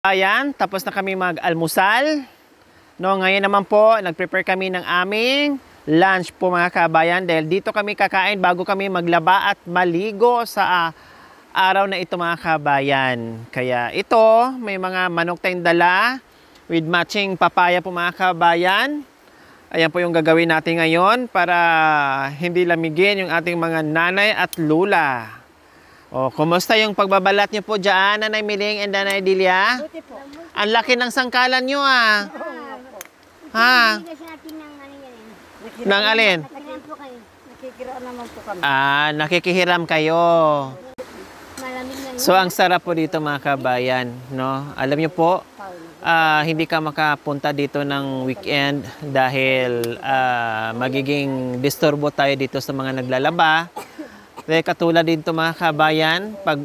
Ayan, tapos na kami mag-almusal. No, ngayon naman po, nag-prepare kami ng aming lunch po mga kabayan. Dahil dito kami kakain bago kami maglaba at maligo sa araw na ito mga kabayan. Kaya ito, may mga manok tayong dala with matching papaya po mga kabayan. Ayan po yung gagawin natin ngayon para hindi lamigin yung ating mga nanay at lula. O, kumusta yung pagbabalat niyo po dyan, Nanay Miling and Nanay Delia? Ang laki ng sangkalan nyo ah. Ha? Nang alin? Nakikihiram naman po kami. Ah, nakikihiram kayo. So, ang sarap po dito mga kabayan, no? Alam niyo po, hindi ka makapunta dito ng weekend dahil magiging disturbo tayo dito sa mga naglalaba. Dahil katulad dito mga kabayan, pag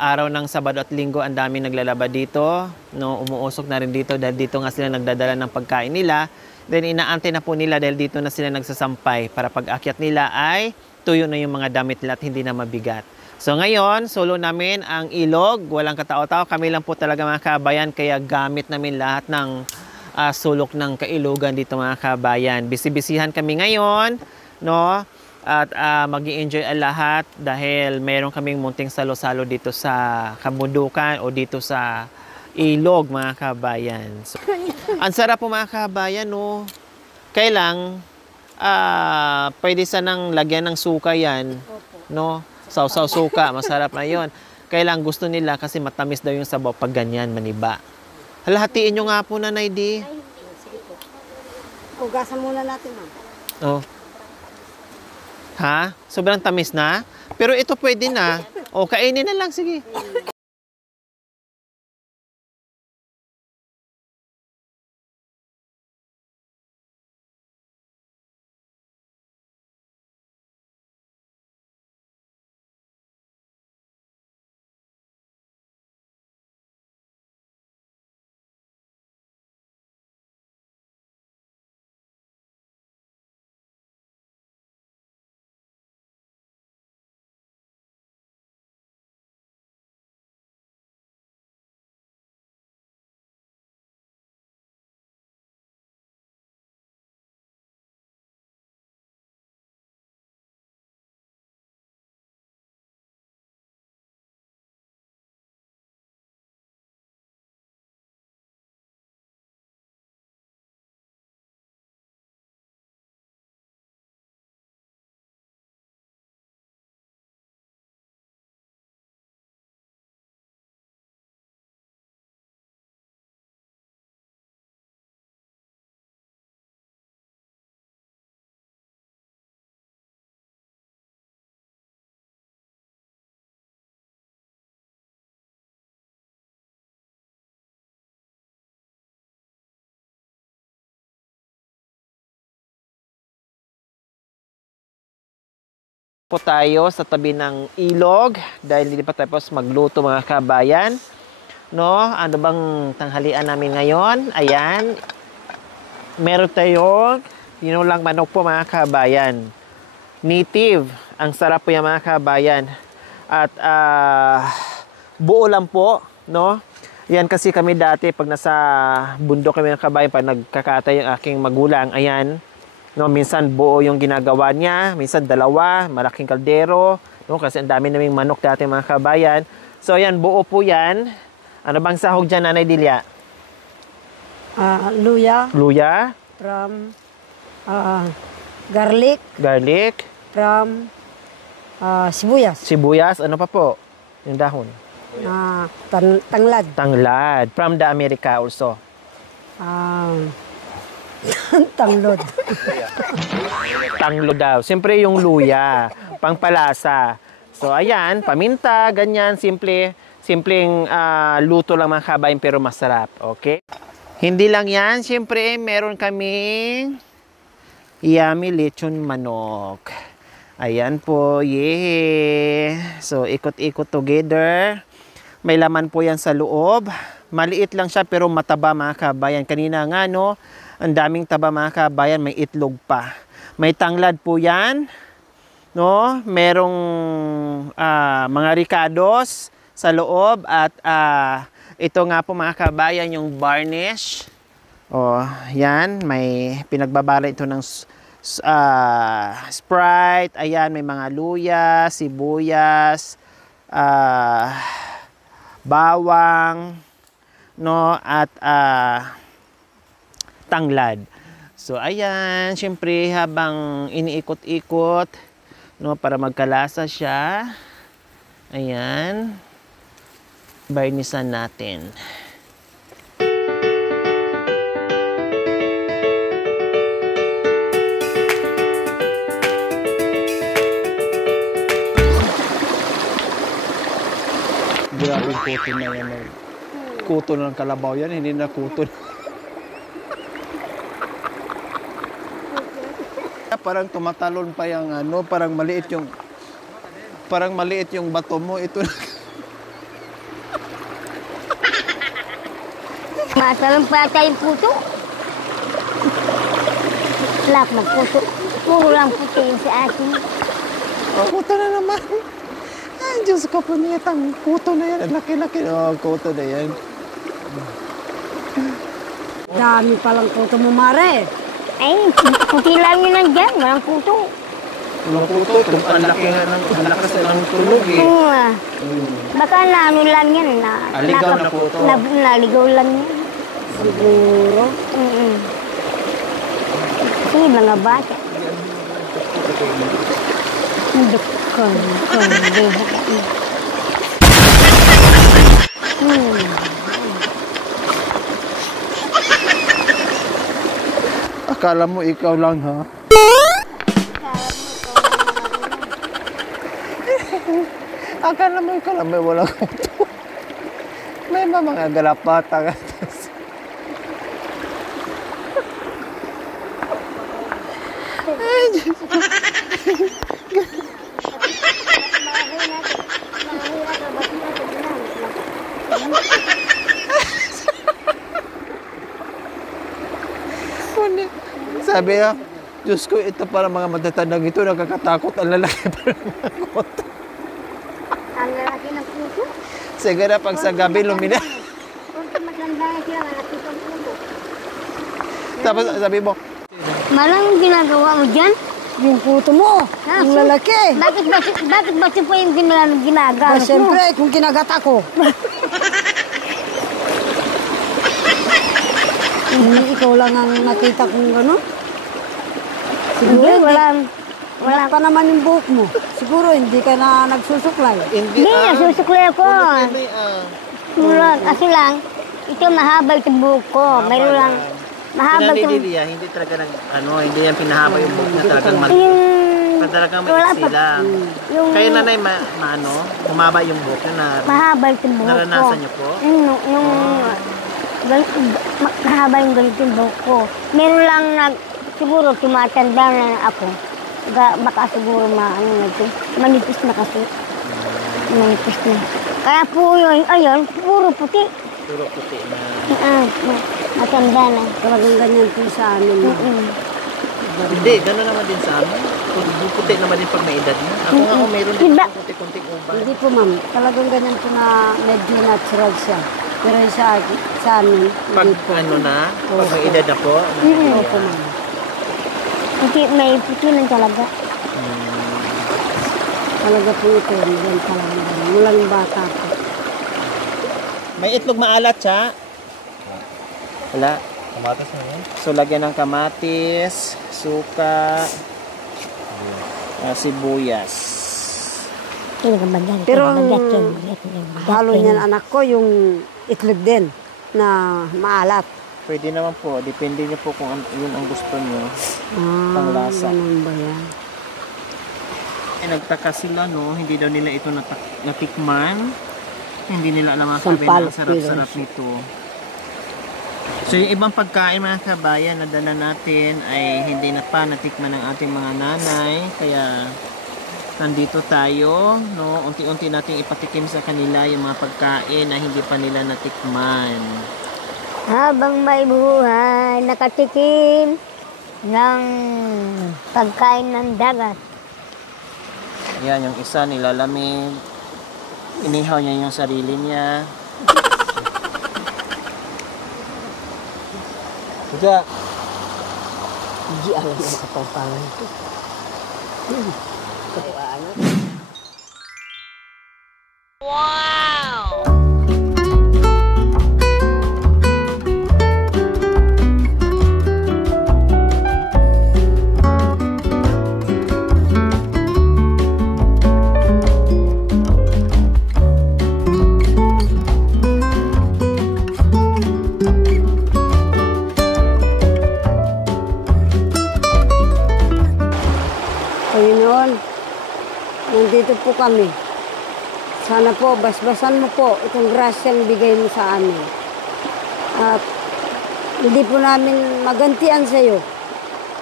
araw ng Sabado at Linggo, ang daming naglalaba dito. No, umuusok na rin dito dahil dito nga sila nagdadala ng pagkain nila. Then inaantay na po nila dahil dito na sila nagsasampay para pag akyat nila ay tuyo na yung mga damit nila at hindi na mabigat. So ngayon, solo namin ang ilog, walang katao-tao. Kami lang po talaga mga kabayan, kaya gamit namin lahat ng sulok ng kailugan dito mga kabayan. Bisibisihan kami ngayon, no? At mag-i-enjoy ang lahat dahil mayroon kaming munting salo-salo dito sa kabundukan o dito sa ilog mga kabayan. So, ang sarap po mga kabayan, no? Kailang pwede sanang lagyan ng suka yan, no? Sausaw suka, masarap na yon. Kailang gusto nila kasi matamis daw yung sabaw pag ganyan, maniba. Halahatiin nyo nga po, Nanay Di. Sige po. Hugasan muna natin, ma'am. Oh. Ha? Sobrang tamis na? Pero ito pwede na. O, kainin na lang, sige. Po tayo sa tabi ng ilog dahil hindi pa tapos magluto mga kabayan. No, ano bang tanghalian namin ngayon? Ayan. Meron tayong tinulang manok po mga kabayan. Native. Ang sarap po yung mga kabayan. At buo lang po, no? Yan kasi kami dati pag nasa bundok kami ng kabayan, pag nagkakatay yung aking magulang, ayan. No, minsan buo yung ginagawa niya, minsan dalawa, malaking kaldero, no, kasi ang dami naming manok dati mga kabayan. So ayan, buo po yan. Ano bang sahog dyan, Nanay Delia? Luya. Luya? From garlic. Garlic? From sibuyas. Sibuyas? Ano pa po? Yung dahon? Tanglad. Tanglad. From the America also. Tanglod. Tanglo daw. Siyempre yung luya, pangpalasa. So ayan, paminta, ganyan, simpleng luto lang mga kabayan pero masarap. Okay? Hindi lang yan, siyempre meron kaming yummy lechon manok. Ayan po, yay! So ikot-ikot together. May laman po yan sa loob. Maliit lang siya pero mataba mga kabayan. Kanina nga no, ang daming taba mga kabayan, may itlog pa. May tanglad po yan, no? Merong mga ricados sa loob at Ito nga po mga kabayan, yung varnish. Oh, yan. May pinagbabala ito ng Sprite. Ayan, may mga luya, sibuyas, bawang, no, at tanglad. So, ayan. Siyempre, habang iniikot-ikot, no, para magkalasa siya. Ayan. Barnisan natin. Grabe kuto na yan. Kuto ng kalabaw yan, hindi na kuto. Parang tumatalon pa yung ano, parang maliit yung bato mo. Ito Masalang pa tayong puto. Lahat magputo. Puro lang puto yun sa atin. kuto na naman. Ay, Diyos ko po niya, kuto na yan. Laki-laki. Oh, kuto na yan. Dami palang puto mo, Mare. Ay, puti lang yun nandyan. Walang puto. Walang puto. Ang lakas ng tulog eh. Baka na ano lang yan. Aligaw na puto. Naligaw lang yan. Siguro. Kasi mga bata. Dukkan. Akala mo ikaw lang, ha? Akala mo ikaw lang, may walang kuto. May mga galapata. Sabi niya, Diyos ko, ito para mga matatandang ito, nakakatakot ang lalaki para mga kuto. Ang lalaki ng puto. Sige na, pag sa gabi lumina. Kung matanda na sila, lalaki ng puto. Tapos sabi mo, Malang ginagawa mo dyan? Yung puto mo, yung lalaki. Bakit ba po yung ginagawa mo? Siyempre, kung kinagat ako. Hindi ikaw lang ang nakita kong gano'n. Siguro, Hindi, wala pa naman yung buhok mo. Siguro, hindi ka na nagsusuklay. Hindi, nasusuklay ako. Kasi lang, ito mahaba itong buhok ko. Mayroon lang, mahaba itong... Hindi talaga hindi yan pinahaba yung buhok na talagang talagang Wala maiksi pa. lang. Yung Kayo nanay, humaba yung buhok yun na mahaba itong buhok ko. naranasan niyo po? Mahaba yung ganito yung buhok ko. Meron lang siguro tumatanda na ako. Baka siguro manipis na kasi. Manipis na. Kaya po yun, ayun, puro puti. Puro puti na. Matanda na. Talagang ganyan po sa amin. Hindi, gano'n naman din sa amin. Puti naman din pag may edad na. Ako nga, mayroon din Diba? puti-kunting uban. Hindi po, ma'am. Talagang ganyan po na medyo natural siya. Pero yung sa amin, Pag hindi po. pag may edad ako, Opo, ma'am. May puti lang talaga. Talaga po ito. Yan talaga. Mula ng bata po. may itlog maalat siya. Wala. kamatas na yan. So, lagyan ng kamatis, suka, sibuyas. Pero ang halo niyan anak ko, yung itlog din na maalat. Pwede naman po. Depende niyo po kung yun ang gusto niyo. Panglasa. Ganun ba yan? Nagtaka sila, no? Hindi daw nila ito natikman. Hindi nila alam ang sabi Sampalok na sarap-sarap nito. So, yung ibang pagkain mga kabayan na dala natin ay hindi na pa natikman ng ating mga nanay. Kaya, nandito tayo, no? Unti-unti nating ipatikim sa kanila yung mga pagkain na hindi pa nila natikman. Habang may buhay, nakatikim ng pagkain ng dagat. Yan, yung isa nilalamig. Inihaw niya yung sarili niya. Kuya. Hindi alam na makapangpangan ito. Panginoon, nandito po kami. Sana po, basbasan mo po itong grasyang bigay mo sa amin. At hindi po namin magantian sa iyo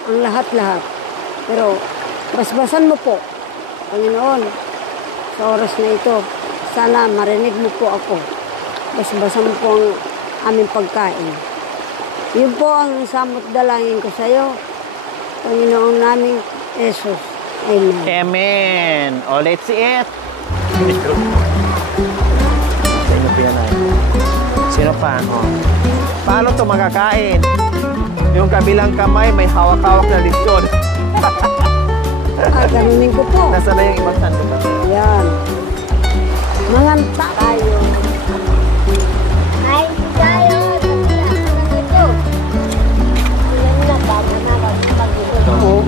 ang lahat-lahat. Pero basbasan mo po, Panginoon, sa oras na ito, sana marinig mo po ako. Basbasan mo po ang aming pagkain. Yun po ang samot dalangin ko sa iyo, Panginoon naming Jesus. Amen. Amen. O, let's eat. Sino pa yan ay? Sino pa? O. Paano to makakain? Yung kabilang kamay may hawak-hawak na lechon. Ganunin ko po. Nasaan na yung ibang sando ba? Yan. Manganta tayo. Ay, tayo. Ito. Ilan na ba? Oo.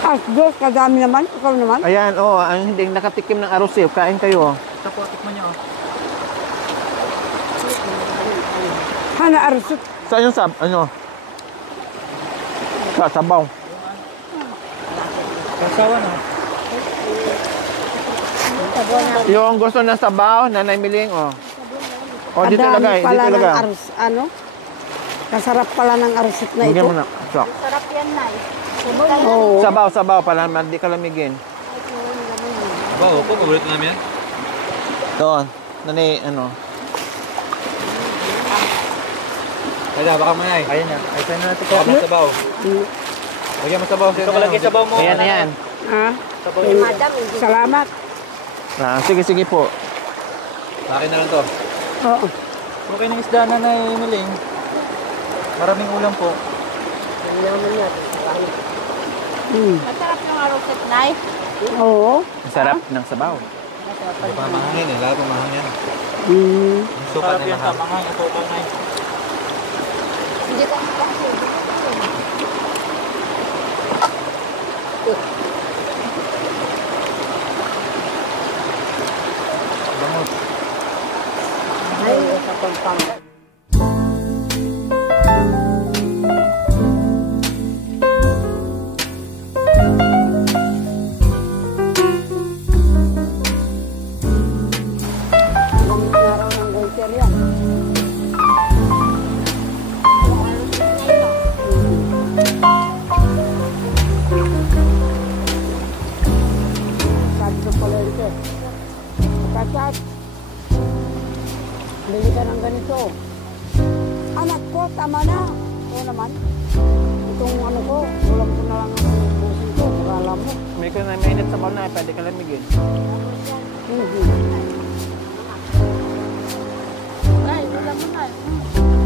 Ah, Diyos, kadami naman. Ikaw naman. Ayan, ang hindi nakatikim ng arosip. Kain kayo. Hana arsut. Saan yung sabaw. Yung gusto ng sabaw, Nanay Miling, O, dito Kadami lagay, pala dito ng lagay. ano? Kasarap pala ng arsut na Bigyan ito. mo na. So, Sarap yan, Nay. Oo. sabaw pala, hindi ka lamigin. Wow, po, paborito namin yan. Doon, Nanay, Kaya, baka manay. Ayan yan. Ay, saan na natin ko? Baka masabaw. Lagyan mo sabaw. Gusto ko lagi sabaw mo. Ayan. Ah, salamat. Sige po. Sa akin na lang to. Oo. Okay ng isda na Miling. Maraming ulam po. Masarap yung aroset, Nay. Oo. Ang sarap ng sabaw. Hindi pa mahangin eh. Lahat ng mahangin. Mm. Yung sukat na mahal. Mahangin po ba ngay? Hindi ko Ay, sa pagpang. Kacat, bili ka ng ganito. Anak ko, tama na. Oo naman. Itong ano ko, ulam ko na lang ang busin ko. Alam mo. May mainit sabaw na, pwede ka lamigin. Nay, wala mo, Nay.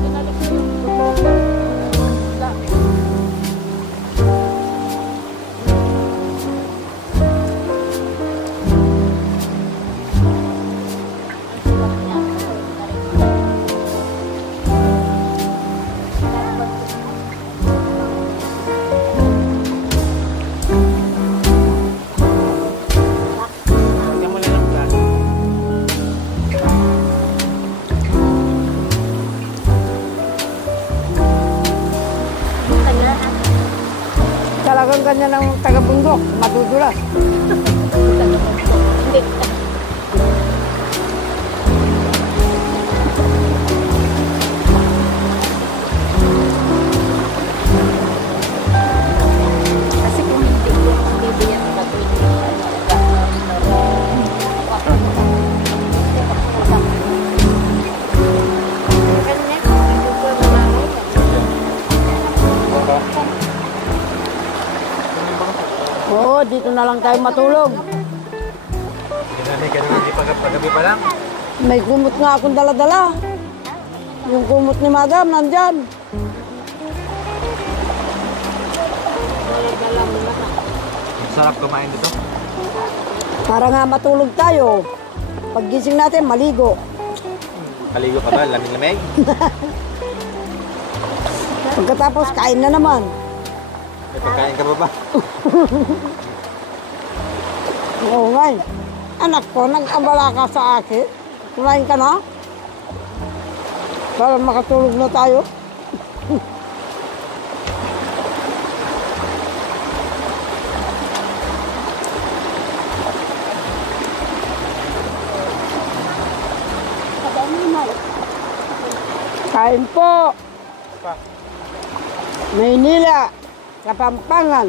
Pinalik ko yung Lagyan mo lang ng plan. Talagang ganyan ang taga-bundok, madudulas. Kasi kung hindi ko bibigyan ng Oo, dito na lang tayo matulog. Hindi namin kanina, hindi pagabi pa lang. May gumot nga akong dala-dala. Yung kumot ni Madam, nandyan. Sarap kumain dito. Para nga matulog tayo. Paggising natin, maligo. Kaligo ka ba? Lamig-lamig? Pagkatapos, kain na naman. May pagkain ka ba ba? Oo nga. Anak ko, nag-abala ka sa akin. Kumain ka na? Para makatulog na tayo. Kain po. Maynila, Kapampangan.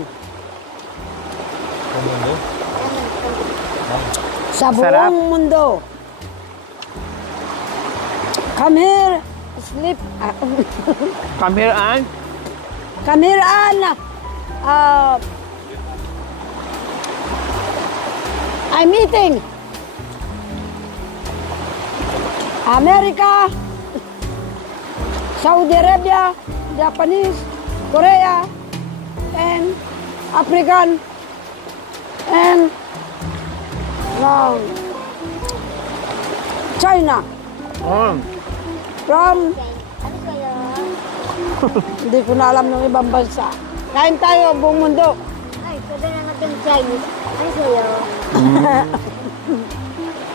Sa Sarap. buong mundo. Come here, sleep. Come here, Ann. Come here, Anna. I'm eating. America, Saudi Arabia, Japanese, Korea, and African, and China. From, hindi ko na alam ng ibang bansa. Kain tayo buong mundo. Ay, sabi na natin Chinese. Ano sa'yo?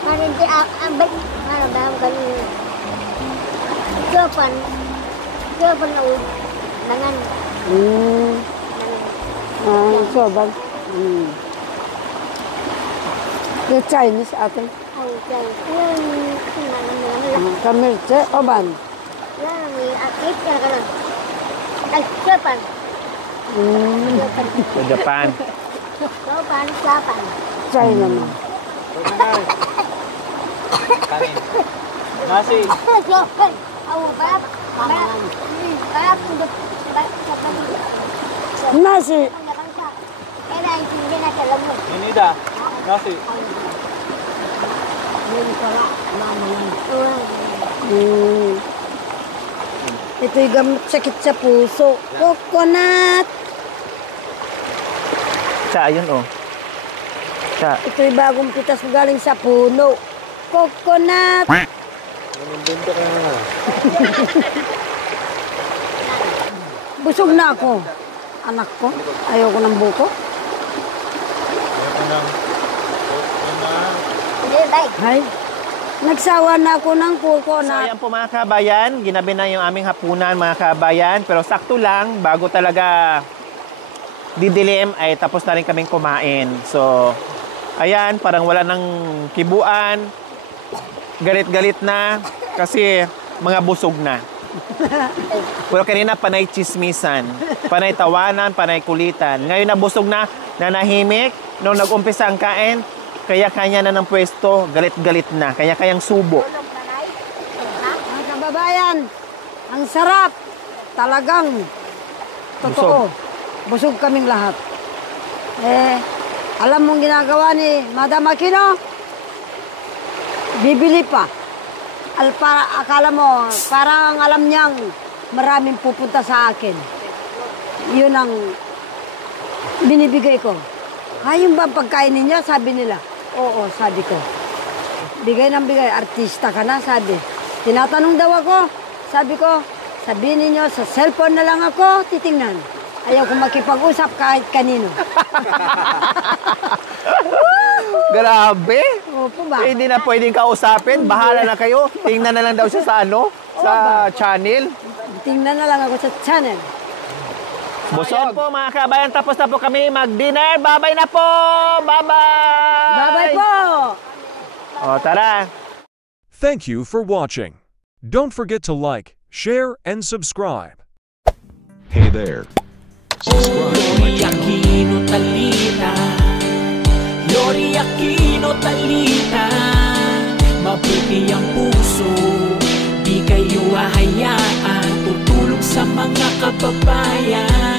Parang hindi, ano ba ang ganun? Japan na nangan. So, bag. Yung Chinese atin. Oh, Chinese. Yung Kamirce, oban. yan, akit ka na. Ay, Japan. Sa Japan. Japan. China na. Kanin. Nasi. Japan. Oh, barap. Nasi. Kaya hindi na sa lamok. Inida. Nasi. Ito'y gamot sakit sa puso. Coconut. Sa, ayun oh. Sa. Ito'y bagong pitas galing sa puno. Coconut. Nandito ka na. Busog na ako. Anak ko. Ayoko ng buko. Ayoko na. Hindi, bye. Hay. Nagsawa na ako ng So coconut. ayan po mga kabayan, ginabi na yung aming hapunan mga kabayan. Pero sakto lang, bago talaga didilim ay tapos na rin kaming kumain. So ayan, parang wala nang kibuan. Galit-galit na kasi mga busog na. Pero kanina panay chismisan, panay tawanan, panay kulitan. Ngayon na busog na, nanahimik. Nung nag-umpisa ang kain, kaya-kanya na ng pwesto, galit-galit na. Kaya-kayang subo. Mga kababayan, ang sarap. Talagang totoo. Busog kaming lahat. Alam mong ginagawa ni Madam Aquino? Bibili pa. Akala mo, parang alam niyang maraming pupunta sa akin. Yun ang binibigay ko. Yung ba pagkain ninyo? Sabi nila. Oo, sabi ko. Bigay ng bigay. Artista ka na, sabi. Tinatanong daw ako. Sabi ko, sabihin ninyo, sa cellphone na lang ako titingnan. Ayaw ko makipag-usap kahit kanino. Grabe! Opo ba? Hindi na pwedeng kausapin. Bahala na kayo. Tingnan na lang daw siya sa ano? Sa channel. Tingnan na lang ako sa channel. Busog po mga kabayan. Tapos na po kami mag-dinner. Bye-bye na po! Bye-bye! Bye-bye po! O, tara. Thank you for watching. Don't forget to like, share, and subscribe. Hey there. Subscribe to my Lori channel. Aquino Talita, Lori Aquino Talita, mabuti ang puso, di kayo hahayaan, tutulong sa mga kababayan.